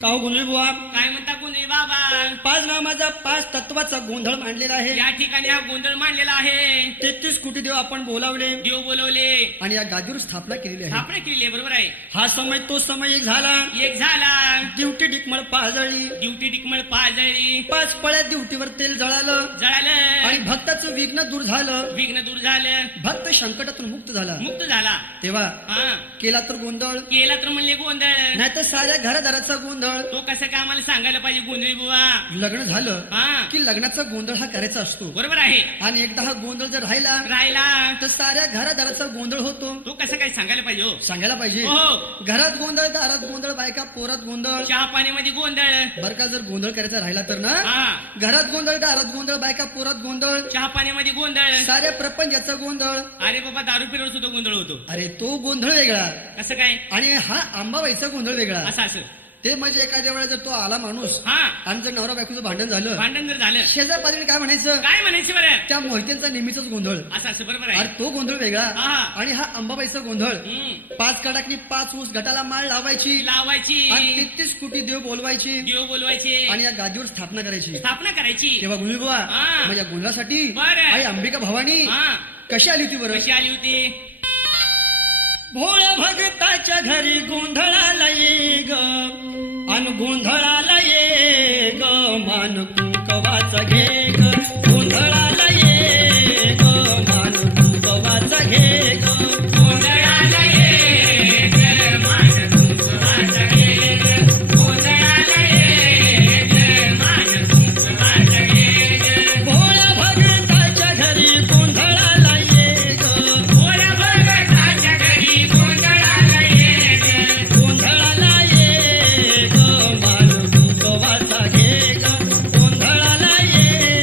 काहो गुंजळ बुवा, काय म्हणता गुंजळ बाबा? पाच नामाचा पाच तत्वाचा गोंधळ मांडलेला आहे. या ठिकाणी हा गोंधळ मांडलेला आहे. 33 कोटी देव आपण बोलावले, देव बोलवले आणि या गादीवर स्थापना केलेली आहे. स्थापना केली आहे, बरोबर आहे. हा समय तो समय एक झाला. एक झाला. Duty डिकमळ पाजळली, duty डिकमळ पाजळली. 5 पळ्या ड्युटीवर तेल जळालं जळालं आणि भक्ताचं विघ्न दूर झालं. विघ्न दूर झालं. भक्त संकटातून मुक्त झाला. मुक्त झाला. तेव्हा हा केला तर गोंधळ, केला तर म्हणले गोंधळ, नाही तर साऱ्या घरादाराचा गोंधळ. गोंधळ तो कसं काय आम्हाला सांगायला पाहिजे गोंधळी बुवा लग्न झालं हा की लग्नाचा गोंधळ हा करायचा असतो बरोबर आहे आणि एकदा हा गोंधळ जर राहिला राहिला तर साऱ्या घरादाराचा गोंधळ होतो तो कसं काय सांगायला पाहिजे हो सांगायला पाहिजे हो घरात गोंधळ दारात गोंधळ बायका पोरात गोंधळ चहा पाण्यामध्ये गोंधळ बर का जर गोंधळ करायचा राहिला तर ना हा घरात गोंधळ दारात गोंधळ बायका पोरात गोंधळ चहा पाण्यामध्ये गोंधळ साऱ्या प्रपंचाचा गोंधळ अरे बाबा दारू पिल्यावर सुद्धा गोंधळ होतो अरे तो गोंधळ वेगळा कसं काय आणि हा आंबाबाईचा गोंधळ वेगळा असं असं ते म्हणजे एखाद्या वेळेला जर तो आला माणूस हा आमचं नवरा बायकोचं भांडण झालं भांडण जर झालं शेजार पातळी काय म्हणायचं काय म्हणायचं बरं त्या मोहित्यांचा नेहमीचाच गोंधळ असं असं बरोबर अरे आहे तो गोंधळ वेगळा हा. आणि हा अंबाबाईचा गोंधळ हम्म. 5 कडाकनी 5 ऊस गटाला माळ लावायची लावायची आणि 33 कोटी देव बोलवायची देव बोलवायचे आणि या गादीवर स्थापना करायची स्थापना करायची तेव्हा गुंजू बुवा हा. म्हणजे गोंधळासाठी बरं. आई अंबिका भवानी हा कशी आली होती बरं कशी आली होती भोळ्या भगताच्या घरी गोंधळाला ये ग अन गोंधळाला ये ग मान कुंकवाचा घे ग गोंधळाला ये ग मान कुंकवाचा घे ग गोंधळाला ये ग, मान कुंकवाचा घे ग. गोंधळाला ये ग, मान कुंकवाचा घे ग. भोळ्या भगताच्या घरी गोंधळाला ये ग भोळ्या भगताच्या घरी गोंधळाला ये ग. गोंधळाला ये ग मान कुंकवाचा घे ग गोंधळाला ये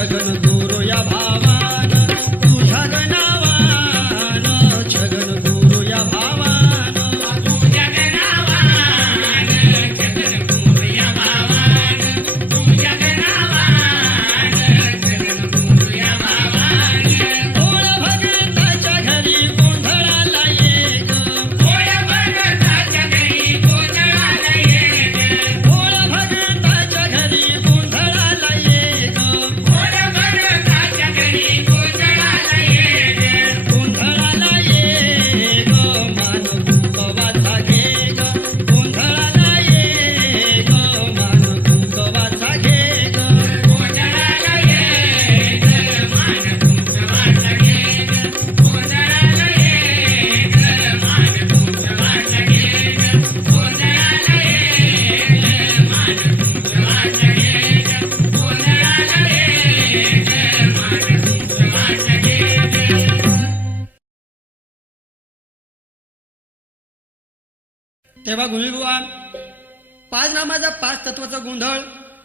छगन गुरु या भावान तुझ्या नावान छगन गुरु या भावान तू जगनावान छगन गुरु या भावान तू जगनावान छगन गुरु या भावान भोळ भगताच्या घरी गोंधळाला एक भोळ भगताच्या घरी गोंधळाला एक भोळ भगताच्या घरी गोंधळाला एक भोळ भगताच्या घरी गोंधळाला एक गोंधळाला ये ग मान कुंकवाचा घे ग गोंधळाला ये ग मान कुंकवाचा घे ग गोंधळाला एक मान कुंकवाचा घेग गोंधळाला एक मान कुंकवाचा घेग गोंधळाला एक मान कुंकवाचा घेग गोंधळाला एक मान कुंकवाचा घेग तेव्हा गुरुबुवा पाच नामाचा पाच तत्वाचा गोंधळ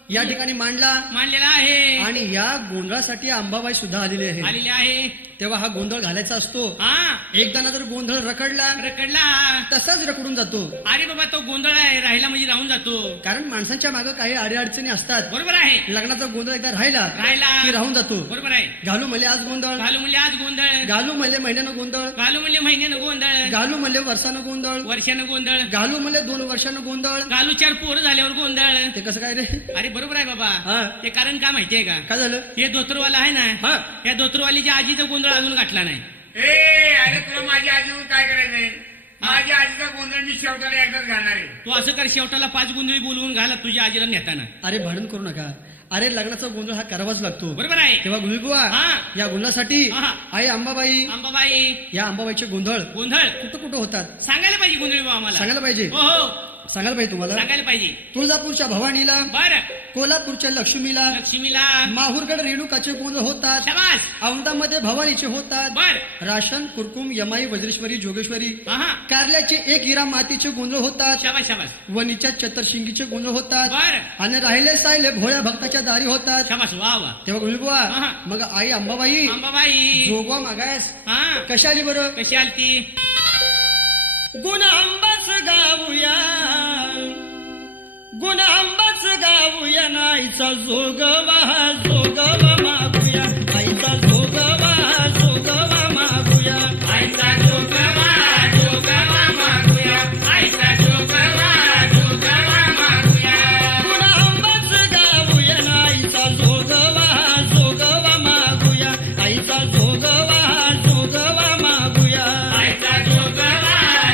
या ठिकाणी मांडला मानलेला आहे आणि या गोंधळासाठी अंबाबाई सुद्धा आलेली आहे आलेले आहे तेव्हा हा गोंधळ घालायचा असतो हा एकदा जर गोंधळ रखडला रकडला तसाच रखडून जातो अरे बाबा तो गोंधळ आहे राहिला म्हणजे राहून जातो कारण माणसांच्या मागे काही अडीअडचणी असतात बरोबर आहे लग्नाचा गोंधळ एकदा राहिला राहिला की राहून जातो बरोबर आहे घालू मले आज गोंधळ घालू म्हणजे आज गोंधळ घालू मले महिन्यानं गोंधळ घालू म्हणजे महिन्यानं गोंधळ घालू मले वर्षानं गोंधळ वर्षानं गोंधळ घालू मले 2 वर्षानं गोंधळ घालू 4 पोरं झाल्यावर गोंधळ ते कसं काय रे अरे बरोबर आहे बाबा हा ते कारण काय माहितीये का काय झालं हे धोतरवाला आहे ना हा या धोतरवालीच्या आजीचा गोंधळ अजून गाठला नाही अरे तुला माझी आजी काय करायचंय माझ्या आजीचा गोंधळ मी शेवटाला एकदाच घालणार आहे तू असं कर शेवटाला 5 गोंधळी बोलवून घाला तुझ्या आजीला नेताना अरे भांडण करू नका अरे लग्नाचा गोंधळ हा करावाच लागतो बरोबर आहे तेव्हा गुरुबुवा हा. या गोंधळासाठी हा. आई अंबाबाई अंबाबाई या अंबाबाईचे गोंधळ गोंधळ कुठं कुठं होतात सांगायला पाहिजे गोंधळी बाबा आम्हाला सांगायला पाहिजे हो हो सांगायला पाहिजे तुम्हाला सांगायला पाहिजे तुळजापूरच्या भवानीला बर कोल्हापूरच्या लक्ष्मीला लक्ष्मीला माहूरगड रेणुकाचे गोंधळ होतात शाबास औंधामध्ये भवानीचे होतात बर राशन कुरकुम यमाई वज्रेश्वरी जोगेश्वरी हा कारल्याचे एक हिरा मातीचे गोंधळ होतात शाबास शाबास वणीच्या चतरशिंगीचे गोंधळ होतात बर आणि राहिले सायले भोळ्या भक्ताच्या दारी होतात शाबास वा वा तेव्हा गुरुबुवा हा. मग आई अंबाबाई अंबाबाई जोगवा मागायस हा कशा आली बरं कशी आलती गुण आंबाच गाऊया गुण आंबाच गाऊया ना आईचा जोगवा मागूया आईचा जोगवा मागूया आईचा जोगवा जोगवा मागूया आईचा जोगवा जोगवा मागूया गुण आंबाच गाऊया ना आईचा जोगवा मागूया आईचा जोगवा मागूया आईचा जोगवा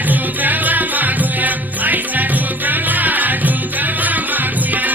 जोगवा मागूया आईचा जोगवा जोगवा मागूया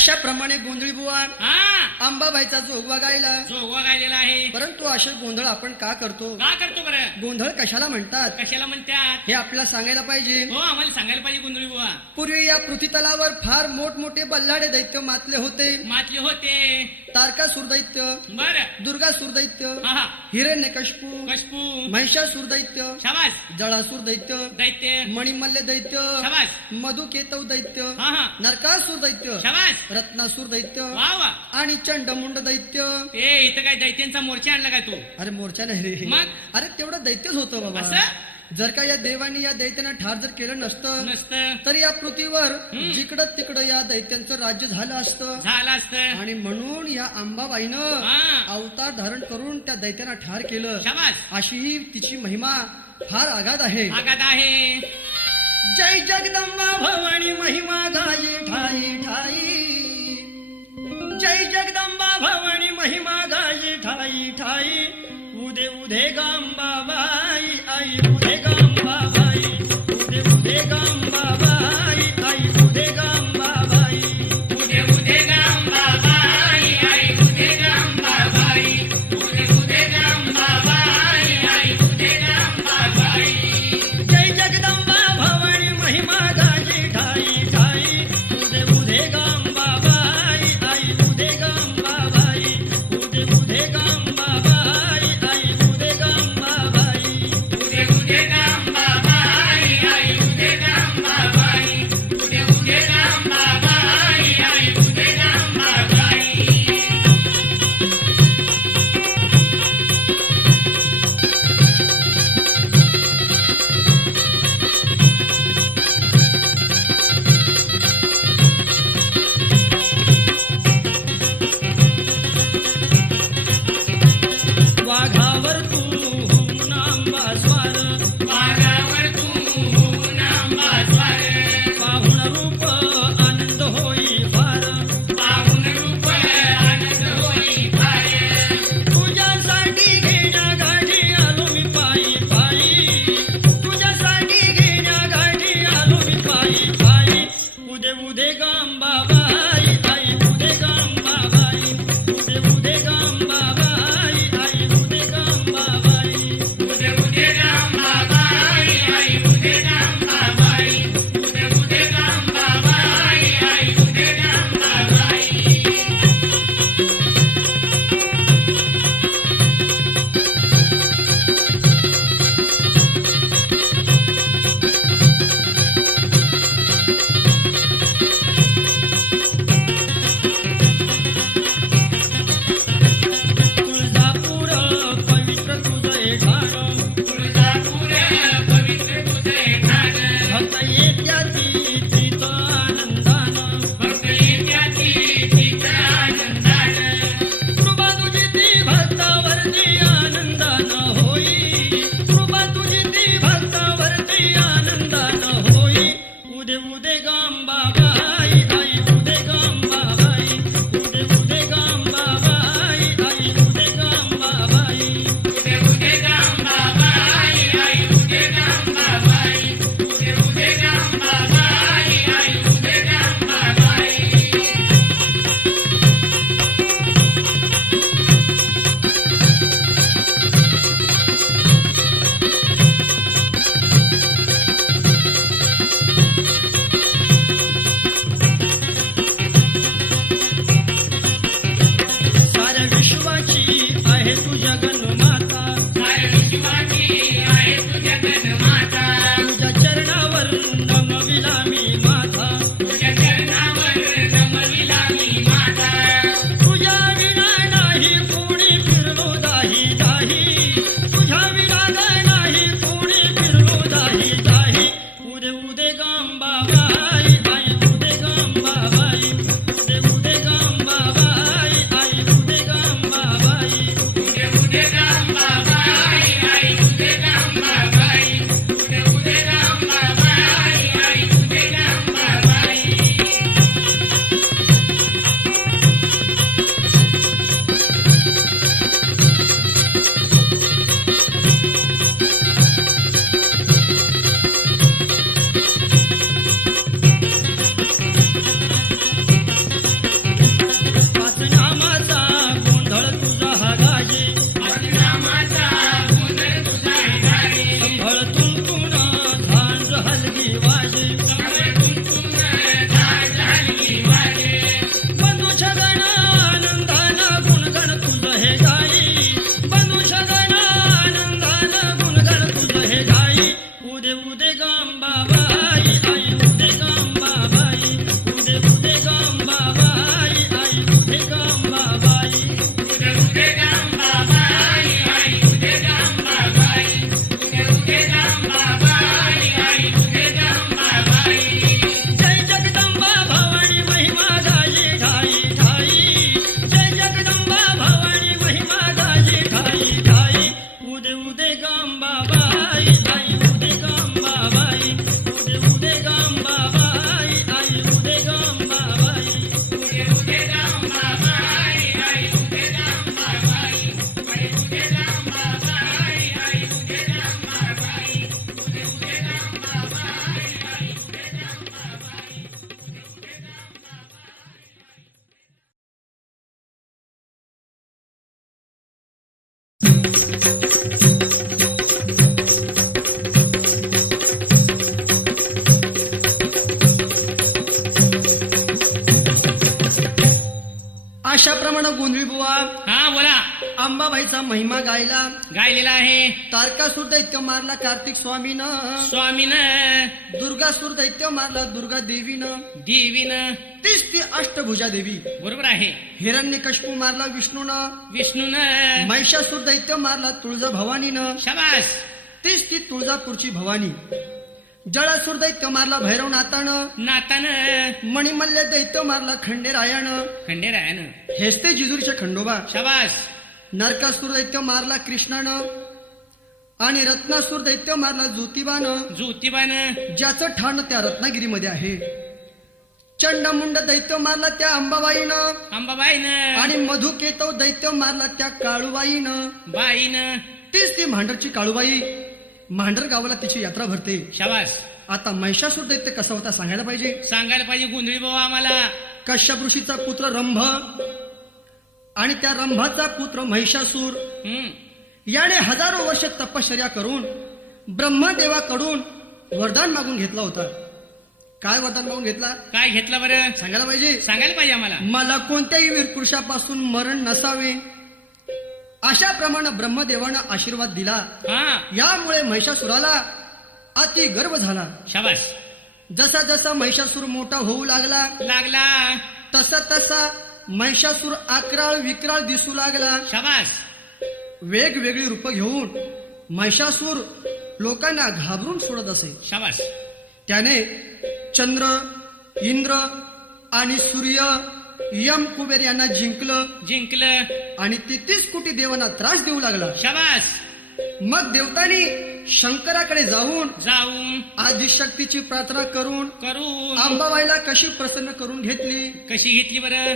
अशा प्रमाणे गोंधळी बुवा हा अंबाबाईचा जोगवा गायला. जोगवा गायलेला आहे. परंतु असे गोंधळ आपण का करतो? का करतो बरं? गोंधळ कशाला म्हणतात कशाला म्हणतात? हे आपल्याला सांगायला पाहिजे. हो आम्हाला सांगायला पाहिजे गोंधळी बुवा. पूर्वी या पृथ्वीतलावर फार मोठमोठे बल्लाडे दैत्य मातले होते. मातले होते. तारकासूर दैत्य, बर दुर्गासूर दैत्य, हा हा हिरण्यकश्यपू, कशपू महिषासूर दैत्य, शाबास जळासूर दैत्य, दैत्य मणिमल्ल दैत्य, शाबास मधुकेतव दैत्य, हा हा नरकासूर दैत्य, शाबास रत्नासूर दैत्य वा वा. आणि चंडमुंड दैत्य. ए इथं काय दैत्यांचा मोर्चा आणला काय तू? अरे मोर्चा नाही रे, मग? अरे तेवढं दैत्यच होतं बाबा. असं जर का या देवानी या दैत्यांना ठार जर केलं नसतं नसतं तर या पृथ्वीवर जिकडं तिकडं या दैत्यांचं राज्य झालं असतं. झालं असतं. आणि म्हणून या अंबाबाईनं हा अवतार धारण करून त्या दैत्यांना ठार केलं. शाबास अशी ही तिची महिमा फार आगाध आहे. आगात आहे. जय जगदंबा भवानी महिमा गाये ठाई ठाई. जय जगदंबा भवानी महिमा गाये ठाई ठाई. उदे उदे गांबाबाई आई उदे गांबाबाई. उदे उदे गांबाबाई आई उदे गांबाबाई. उदे उदे गांबाबाई आई उदे गांबाबाई. उदे उदे गांबाबाई आई उदे गांबाबाई. जय जगदंबा भवानी महिमा गाये ठाई ठाई. उदे उदे गांबाबाई आई उदे गांबाबाई. उदे उदे गांबाबाई आई उदे गांबाबाई. उदे उदे गांबाबाई आई उदे गांबाबाई. उदे उदे गांबाबाई आई उदे गांबाबाई. वाघावर तू होऊन आंबा स्वार. वाघावर तू होऊन आंबा स्वार. पाहुण रूप आनंद होई फार. पाहून रूप आनंद होई फार. तुझ्यासाठी घेण्या गाडी आलो मी पायी पायी. तुझ्यासाठी घेण्या गाडी आलो मी पायी पायी. उदे उदे गांबाबाई आई उदे गांबाबाई. उदे उदे गांबाबाई आई उदे गांबाबाई. उदे उदे गांबाबाई आई उदे गांबाबाई. उदे उदे गांबाबाई आई उदे गांबाबाई. त्याप्रमाणे गोंधळी बुवा हा बोला. अंबाबाईचा महिमा गायला. गायलेला आहे. तारकासूर दैत्य मारला कार्तिक स्वामीनं. स्वामीनं दुर्गासूर दैत्य मारला दुर्गा देवीनं. देवीनं. तीच ती अष्टभुजा देवी. बरोबर आहे. हिरण्यकश्यपू मारला विष्णूनं. विष्णूनं. महिषासूर दैत्य मारला तुळजा भवानीनं. शाबास. तीच ती तुळजापूरची भवानी. जळासूर दैत्य मारला भैरवनाथानं. नातानं. मणिमल्ल दैत्य मारला खंडेरायानं. खंडेरायानं. हेच ते जिजुरीचे खंडोबा. शाबास. नरकासूर दैत्य मारला कृष्णानं. आणि रत्नासूर दैत्य मारला ज्योतिबानं. ज्योतिबानं. ज्याचं ठाण त्या रत्नागिरीमध्ये आहे. चंडमुंड दैत्य मारला त्या अंबाबाईनं. अंबाबाईनं. आणि मधुकेतव दैत्य मारला त्या काळूबाईनं. बाईनं. तीच ती भांडरची काळूबाई. भांडर गावाला तिची यात्रा भरते. शाबास. आता महिषासूर दैत्य कसा होता सांगायला पाहिजे. सांगायला पाहिजे गोंधळी बाबा आम्हाला. कश्यप ऋषीचा पुत्र रंभ आणि त्या रंभाचा पुत्र महिषासूर याने हजारो वर्ष तपश्चर्या करून ब्रह्मदेवाकडून वरदान मागून घेतला होता. काय वरदान मागून घेतला काय घेतलं बरं. सांगायला पाहिजे. सांगायला पाहिजे आम्हाला. मला कोणत्याही वीर पुरुषापासून मरण नसावे अशा प्रमाणे ब्रह्मदेवानं आशीर्वाद दिला. हा. यामुळे महिषासुराला अति गर्व झाला. शाबास. जसा जसा महिषासूर मोठा होऊ लागला लागला. तसा तसा महिषासूर आकराळ विक्राळ दिसू लागला. शाबास. वेगवेगळी रूप घेऊन महिषासूर लोकांना घाबरून सोडत असे. शाबास. त्याने चंद्र इंद्र आणि सूर्य यम कुबेर यांना जिंकलं. आणि 33 कोटी देवांना त्रास देऊ लागला. शाबास. मग देवतांनी शंकराकडे जाऊन आदिशक्तीची प्रार्थना करून अंबाबाईला कशी प्रसन्न करून घेतली. कशी घेतली बरं.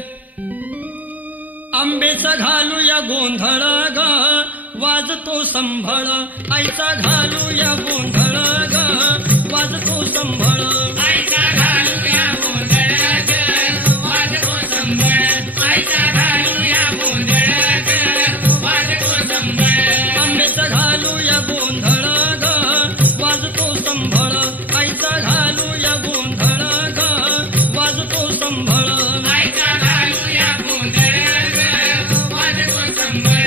आंबेचा घालूया गोंधळ ग वाजतो संभळ. आईचा घालूया गोंधळ ग वाजतो संभळ. आईचा घालूया गोंधळ ग वाजतो संभळ. आईचा घालूया गोंधळ ग वाजतो संभळ. आंबेचा घालूया गोंधळ ग वाजतो संभळ. आईचा घालूया गोंधळ ग वाजतो संभळ. आईचा घालूया गोंधळ ग वाजतो संभळ.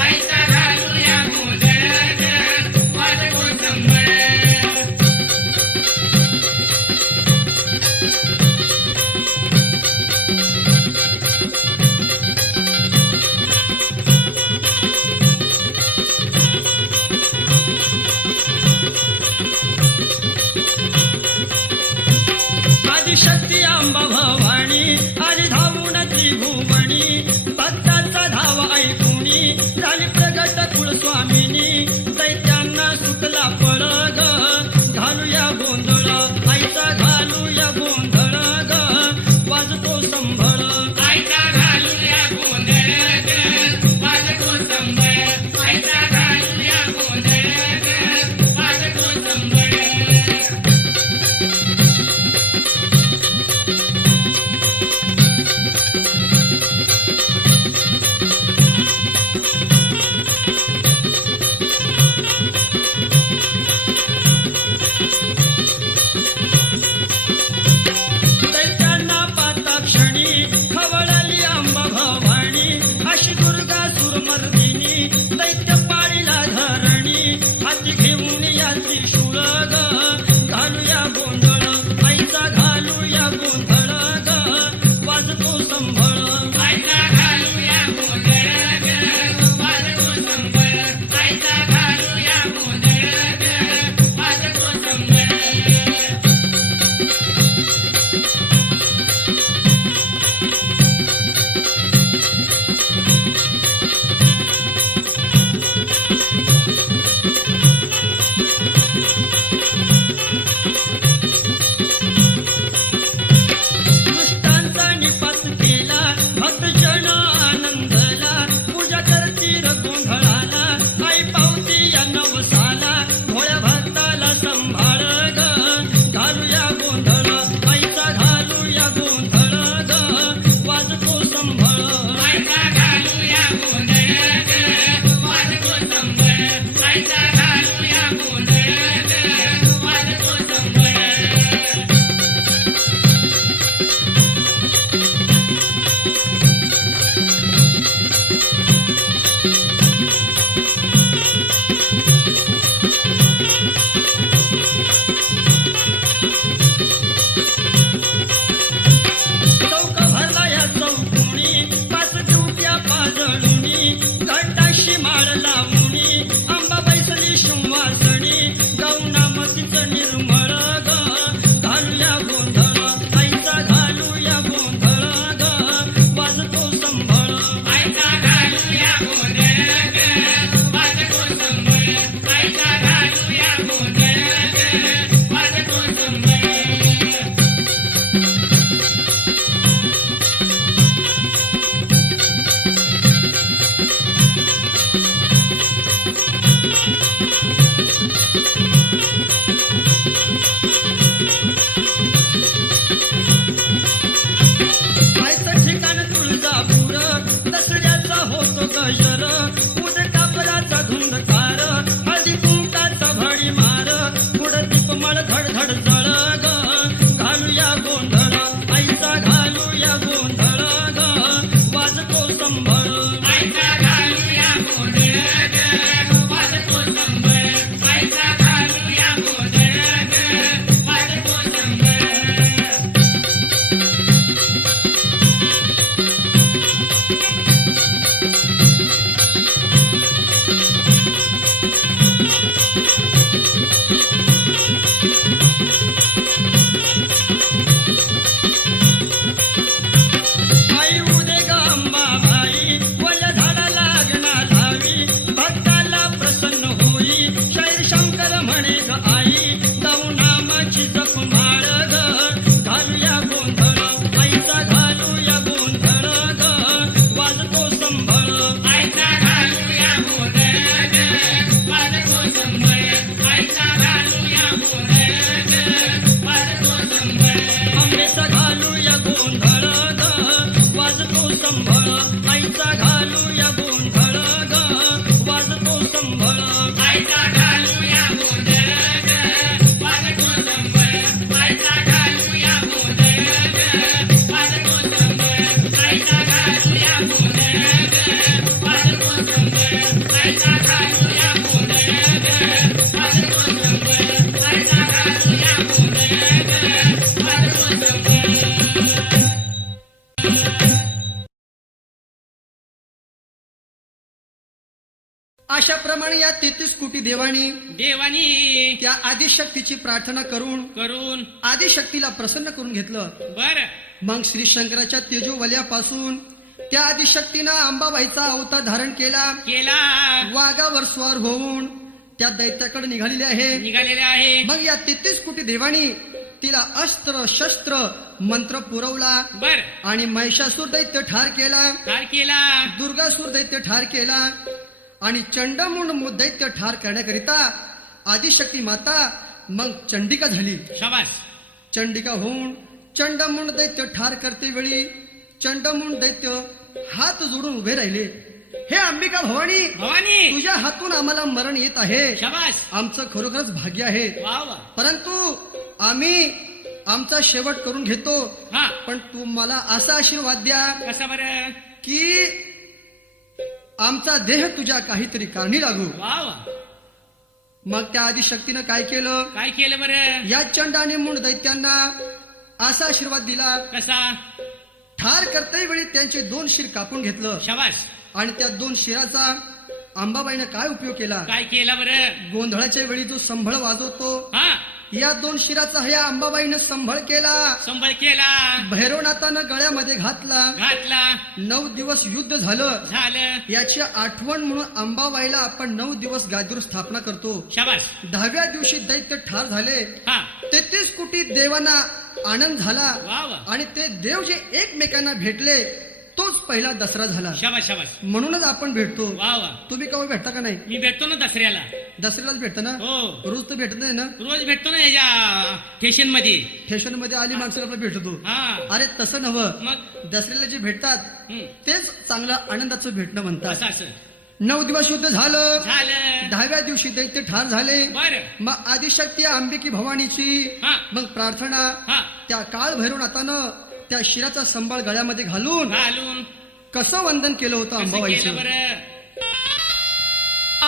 आईचा घालूया गोंधळ ग वाजतो संभळ. आदिशक्ती अंबा भवानी आली धावून त्रिभुवनी. भक्ताचा धाव ऐकूनी झाली प्रगट कुलस्वामिनी. दैत्यांना सुटला पळ ग घालूया गोंधळ. आईचा घालूया गोंधळ ग वाजतो संभळ. आईचा घालूया गोंधळ ग वाजतो संभळ. आईचा घालूया गोंधळ ग वाजतो संभळ. अशा प्रमाणे या 33 कोटी देवानी देवानी त्या आदिशक्तीची प्रार्थना करून आदिशक्तीला प्रसन्न करून घेतलं. बर मग श्री शंकराच्या तेजोवल्यापासून त्या आदिशक्तीनं अंबाबाईचा अवतार धारण केला. वाघावर स्वार होऊन त्या दैत्याकडे निघालेले आहे. निघालेले आहे. मग या 33 कोटी देवानी तिला अस्त्र शस्त्र मंत्र पुरवला. बर आणि महिषासूर दैत्य ठार केला. काय केला? दुर्गासूर दैत्य ठार केला. आणि चंडमुंड दैत्य ठार करण्याकरिता आदिशक्ती माता मग चंडिका झाली. शाबास. चंडिका होऊन चंडमुंड दैत्य ठार करते वेळी चंडमुंड दैत्य हात जोडून उभे राहिले. हे अंबिका भवानी, भवानी तुझ्या हातून आम्हाला मरण येत आहे. शाबास. आमचं खरोखरच भाग्य आहे. वा वा. परंतु आम्ही आमचा शेवट करून घेतो. हा पण तू मला असा आशीर्वाद द्या कसा बरं? की आमचा देह तुझ्या काहीतरी कारणी लागू. वा वा. मग त्या आदिशक्तीनं काय केलं? काय केलं बरं? या चंड आणि मुंड दैत्यांना असा आशीर्वाद दिला. कसा? ठार करते वेळी त्यांचे 2 शिर कापून घेतलं. शाबास. आणि त्या 2 शिराचा अंबाबाईनं काय उपयोग केला? काय केला बरं? गोंधळाच्या वेळी जो संभळ वाजवतो हा या 2 शिराचा ह्या अंबाबाईनं संभळ केला. संबळ केला. भैरवनाथानं गळ्यामध्ये घातला. 9 दिवस युद्ध झालं. याची आठवण म्हणून अंबाबाईला आपण 9 दिवस गादीवर स्थापना करतो. शाबास. 10व्या दिवशी दैत्य ठार झाले. हा 33 कोटी देवांना आनंद झाला. वा वा. आणि ते देव जे एकमेकांना भेटले तोच पहिला दसरा झाला. शाबास शाबास. म्हणूनच आपण भेटतो. वा वा. तुम्ही केव्हा भेटता का नाही? मी भेटतो ना दसऱ्याला. दसऱ्यालाच भेटता ना? हो रोज तर भेटत नाही ना? रोज भेटतो ना याच्या स्टेशन मध्ये. स्टेशन मध्ये आली माणसं आपला भेटतो. हा अरे तसं नव्हं. मग दसऱ्याला जे भेटतात तेच चांगलं आनंदाचं भेटणं म्हणतात. असं असं 9 दिवस युद्ध झालं. झालं. 10व्या दिवशी दैत्य ठार झाले. बर मग आदिशक्ती अंबिकी भवानीची हा मग प्रार्थना हा त्या काळ भैरवनाथानं त्या शिराचा संबळ गळ्यामध्ये घालून घालून कसं वंदन केलं होतं कसं केलं अंबाबाईचं. बरं?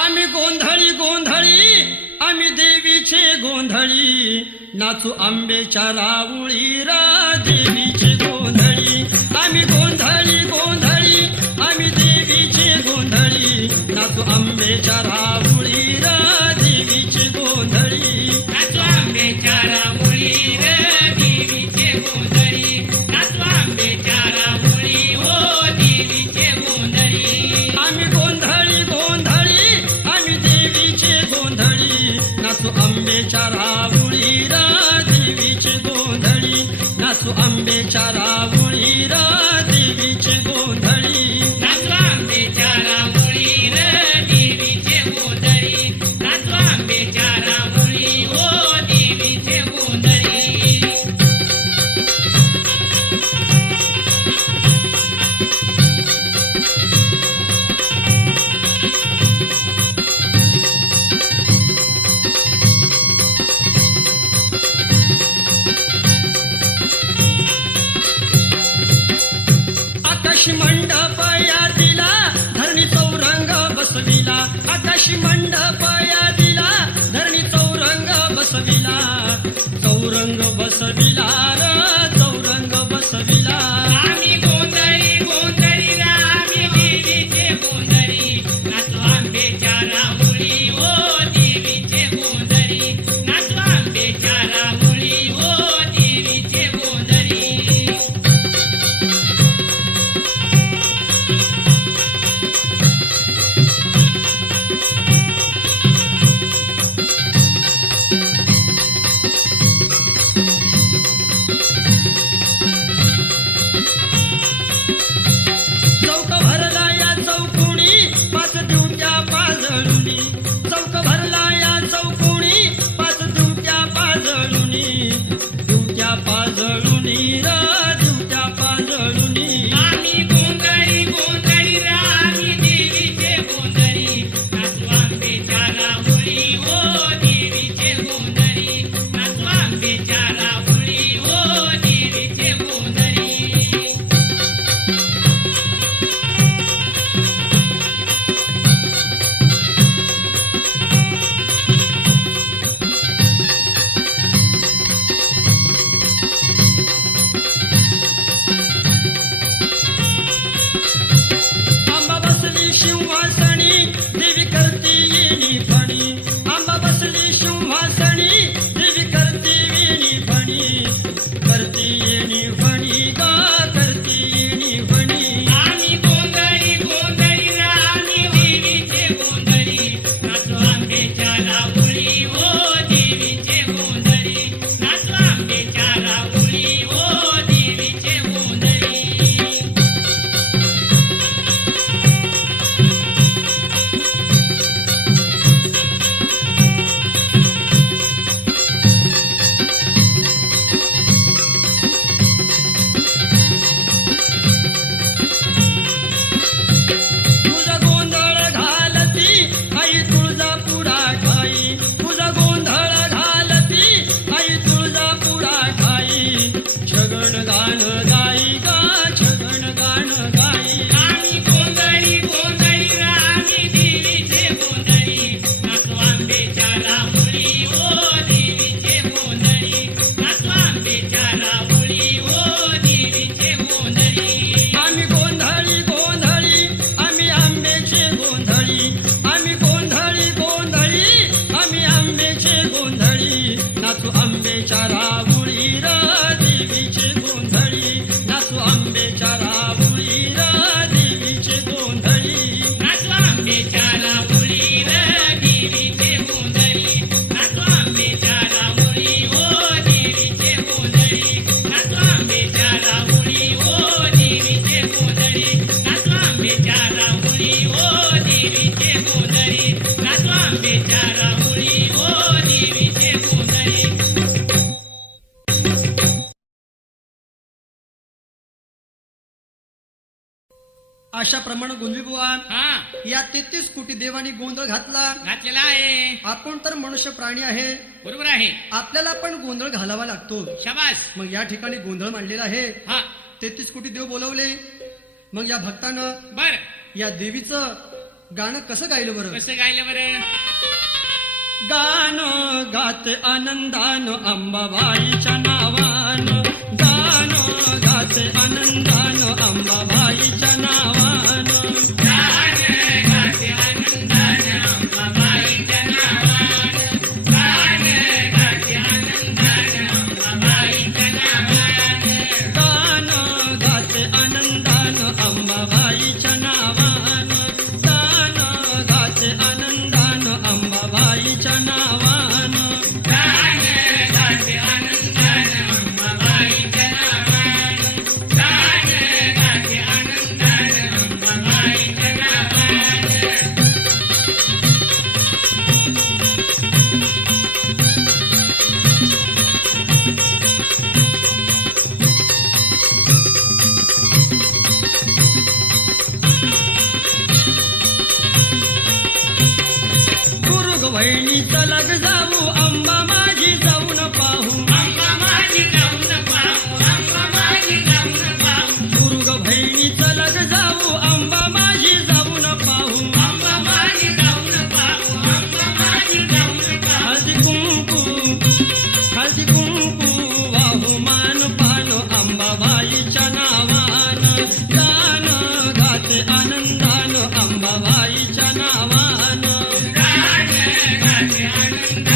आम्ही गोंधळी गोंधळी आम्ही देवीचे गोंधळी नाचू आंबेच्या राऊळी रा देवीचे गोंधळी. आम्ही गोंधळी गोंधळी आम्ही देवीचे गोंधळी नाचू आंबेच्या राऊळी रा देवीचे गोंधळी. नाचू आंब्याच्या रामुळी रे देवीचे गोंधळी. नाचू आंब्याच्या रामुळी हो देवीचे गोंधळी. आम्ही गोंधळी गोंधळी आम्ही देवीचे गोंधळी नाचू आंबेच्या राऊळी रा देवीचे गोंधळी नाचू आंबेच्या राऊळी रा देवीचे गोंधळी. नाचू आंब्याच्या रामुळी रे देवीचे गोंधळी. नाचू आंब्याच्या रामुळी हो देवीचे गोंधळी. आकाश मंडप या दिला धरणी चौरंग बसविला. आकाश मंडप या दिला धरणी चौरंग बसविला. चौरंग बसविला र चौरंग बसविला. आम्ही गोंधळी गोंधळी रे आम्ही देवीचे गोंधळी. नाचू आंब्याच्या रामुळी हो देवीचे गोंधळी. नाचू आंब्याच्या रामुळी हो देवीचे गोंधळी. अशाप्रमाणे गोंधळी बुवा हा या 33 कोटी देवानी गोंधळ घातला. घातलेला आहे. आपण तर मनुष्य प्राणी आहे, बरोबर आहे. आपल्याला पण गोंधळ घालावा लागतो. शाबास. मग या ठिकाणी गोंधळ मांडलेला आहे. हा 33 कोटी देव बोलवले. मग या भक्तानं बर या देवीचं गाणं कसं गायलं बरं? कसं गायलं बरं? गाणं गात आनंदानं अंबाबाईच्या नावानं, गाणं गात आनंदानं अंबाबाईच्या नावानं. गाणं गाते आनंदानं अंबाबाईच्या नावानं, गाणं गाते आनंदानं अंबाबाईच्या नावानं, गाणं गात आनंदानं अंबाबाईच्या नावानं, गाणं गात आनंदानं अंबाबाईच्या नावानं. गाणं गाते आनंदानं अंबाबाईच्या नावानं, गाणं गाते आनंदानं अंबाबाईच्या नावानं. गुरुग वहिनीचं लग जाऊ अंबा माझी जाऊन पाहू, अंबा माझी जाऊन पाहू, अंबा माझी जाऊन पाहू, गुरुग बहिणीचं लग जाऊ अंबा माझी जाऊन पाहू. अंबा माझी जाऊन पाहू, अंबा माझी जाऊन पाहू. हळदी कुंकू वाहू मान पान अंबाबाईच्या नावानं, गाणं गाते आनंदानं अंबाबाईच्या नावानं. गाणं गाते आनंदानं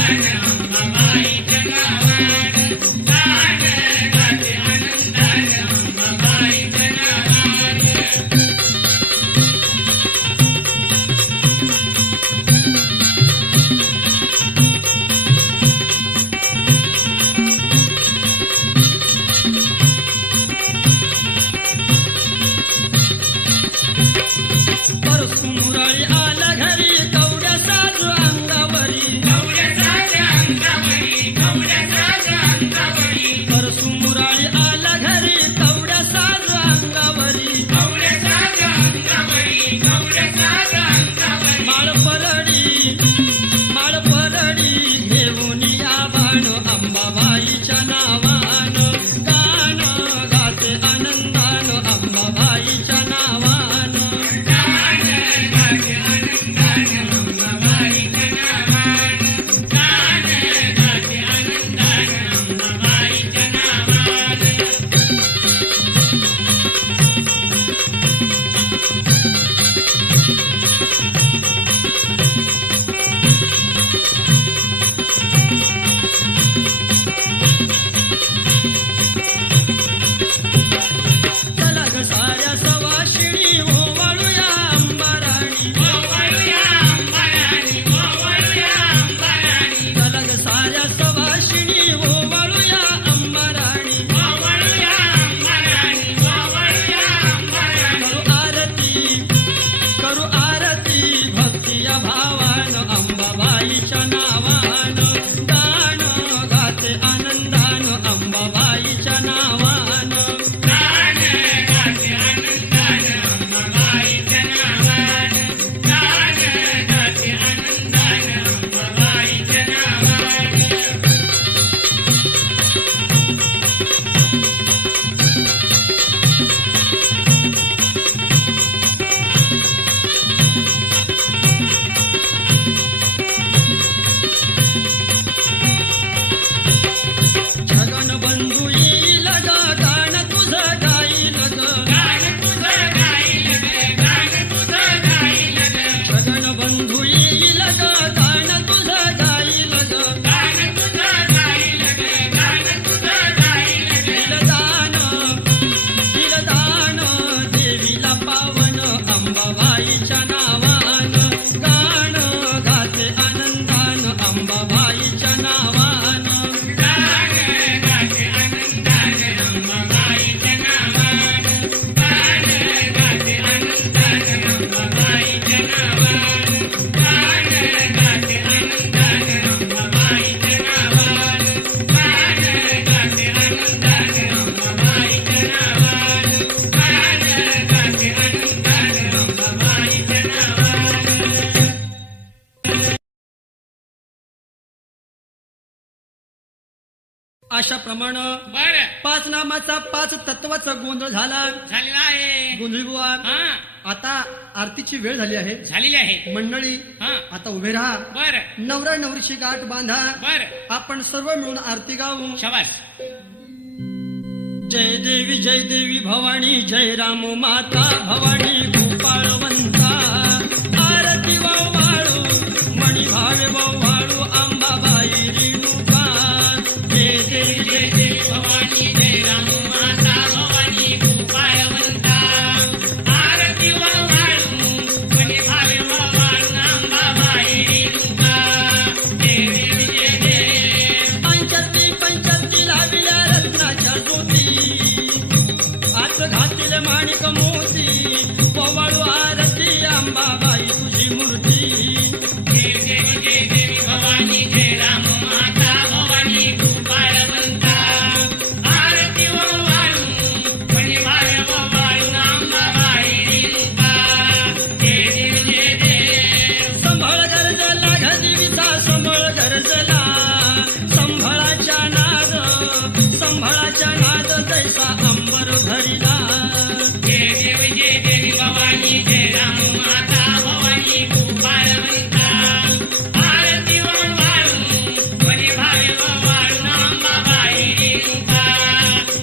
अशा प्रमाणे बर 5 नामाचा 5 तत्वाचा गोंधळ झाला. झालेला आहे. गोंधळी बुवा, हा आता आरतीची वेळ झाली आहे. झालेली आहे. मंडळी हा आता उभे राहा. बर नवरा नवरीची गाठ बांधा. बर आपण सर्व मिळून आरती गाऊ. शाबास. जय देवी भवानी, जय राम माता भवानी गोपाळवंता. आरती वाळू मणी भावे वाळू अंबाबाई रेणुका. जय देवी भवानी जय राम माता भवानी गोपाळवंता. आरती वाळू मणी भावे वाळू अंबाबाई रेणुका. जय देवी जय देव. पंचरती लाविल्या रत्नाच्या ज्योती. आत घातील माणिक मोती. वाळू आरती अंबाबाई तुझी मूर्ती. जय देवी भवानी जय राम माता भवानी गोपाळवंता. आरती वाळू मणी भावे वाळू अंबाबाई रेणुका. जय देवी जय देव. संभळ गरजला घरीचा संभळ गरजला. संभळाच्या नाद जैसा अंबर भरिला. जय देवी भवानी जय राम माता भवानी गोपाळवंता. आरती वाळू मणी भावे वाळू अंबाबाई रेणुका.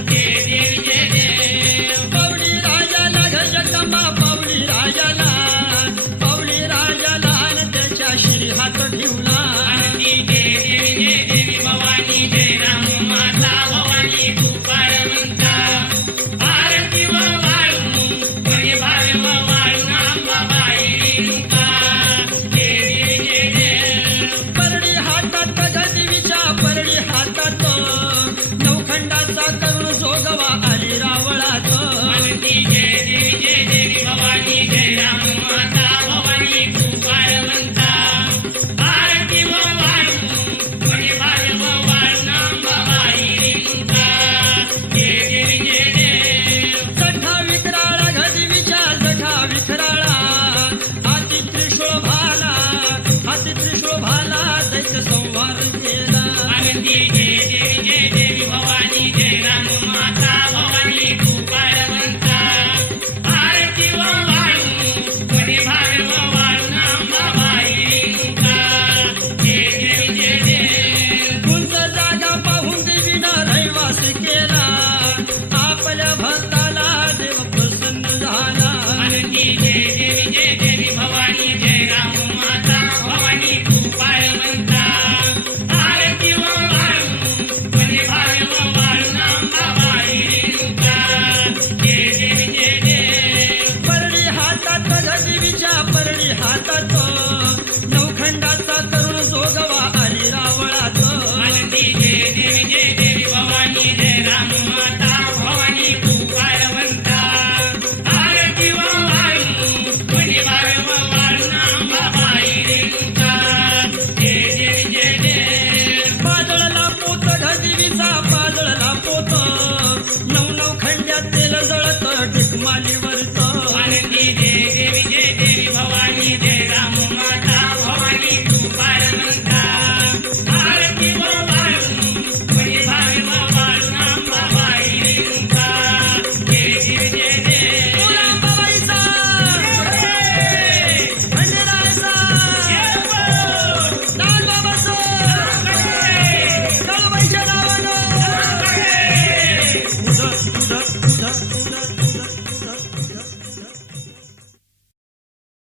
जय देवी जय देव. पावली राजाला गजकंबा पावली राजाला. पावली राजाला आणि त्याच्या श्री हात ठेवला. आरती जय देवी भवानी जय राम माता भवानी गोपाळवंता. आरती वाळू मणी भावे वाळू अंबाबाई रेणुका. जय देवी जय देव. परडी हातात गदिवीच्या परडी हातात. नवखंडाचा करुण जोगवा आली रावळात. आरती जय देवी भवानी जय राम माता भवानी गोपाळवंता. आरती वाळू मणी भावे वाळू अंबाबाई रेणुका. जय देवी जय देव. जठा विकराळा गदिवीच्या जठा विकराळा. हाती त्रिशूळ भाला. हाती त्रिशूळ भाला. दैत्य संहार केला. आरती जय देवी भवानी जय राम माता भवानी गोपाळवंता. आरती वाळू मणी भावे वाळू अंबाबाई रेणुका. जय देवी जय देव. उंच जागा पाहून देवीनं रहिवास केला. आपल्या भक्ताला देव प्रसन्न झाला. आरती जय देवी भवानी जय राम माता भवानी गोपाळवंता. आरती वाळू मणी भावे वाळू अंबाबाई रेणुका. जय देवी जय देव. परडी हातात गदिवीच्या परडी हातात. नवखंडाचा करुण जोगवा आली रावळात. आरती जय देवी भवानी जय राम माता भवानी गोपाळवंता. आरती वाळू मणी भावे वाळू अंबाबाई रेणुका. जय देवी जय देव. पाजळला पोत गदिवीचा पाजळला पोत. नवखंड्यात तेल जळत टिकमालीवरत. आरती जय देवी भवानी जय राम माता भवानी गोपाळवंता. आरती वाळू मणी भावे वाळू अंबाबाई रेणुका. जय देवी जय देव. अंबाबाईचा खंडेरायाचा नागबाबाचा काळूबाईच्या नावानं.